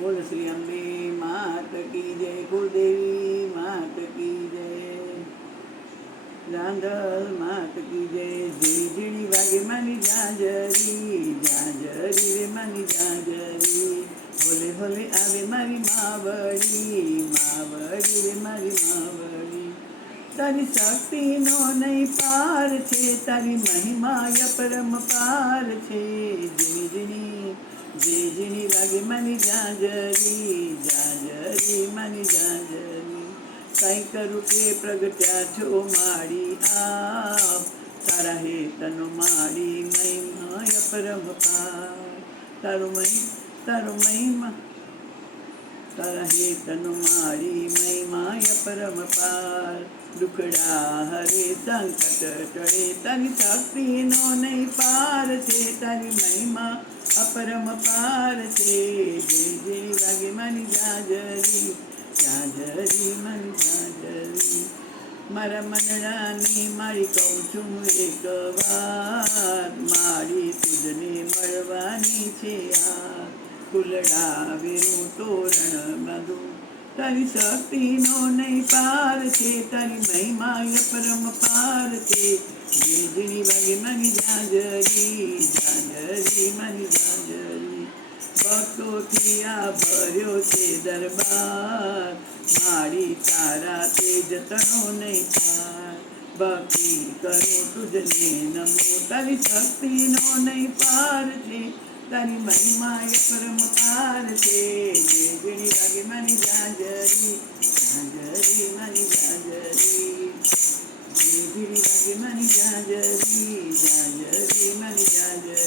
बोल श्री अम्बे मात की जय, कुलदेवी मात की जय, रांधल मात की जय। झीणी झीणी वागे मानी झांझरी, झांझरी रे मानी झांझरी, भोले भोले आवे मारी मावड़ी, मावड़ी रे मारी मावड़ी। तारी शक्तिनो नहीं पार छे, तारी महिमा अपरंपार छे। झीणी झीणी जे झीणी लागे मानी झांझरी, झांझरी मानी झांझरी। कई करू के प्रगट्या छो माड़ी आप, तारा हे तनु माड़ी महिमा अपरंपार। तारो महिमा तारा हे तनु मारी महिमा अपरंपार। दुखड़ा हरे संकट टळे, तारी शक्ति नो नहीं पार छे, तारी महिमा अपरंपार छे। जय जय वागे मानी झांझरी, झांझरी मानी झांझरी। मारा मनडानी मारी कहूं छुं एक वात, मारी तुझने मळवानी छे आ। फूलडावेનું તોરણ બાંધું, તારી શક્તિનો નહીં પાર છે, તારી મહિમા अपरंपार છે। જે ઝીણી વાગે મારી ઝાંઝરી, ઝાંઝરી મારી ઝાંઝરી। ભક્તોથી આ ભર્યો છે દરબાર, મારી તારા તેજ તણો નહીં પાર। ભક્તિ કરું તુજને નમો, તારી શક્તિનો નહીં પાર છે, તારી महिमा अपरंपार छे। जे झीणी वागे मानी झांझरी, झांझरी मानी झांझरी, जे झीणी वागे मानी झांझरी, झांझरी मानी झांझरी।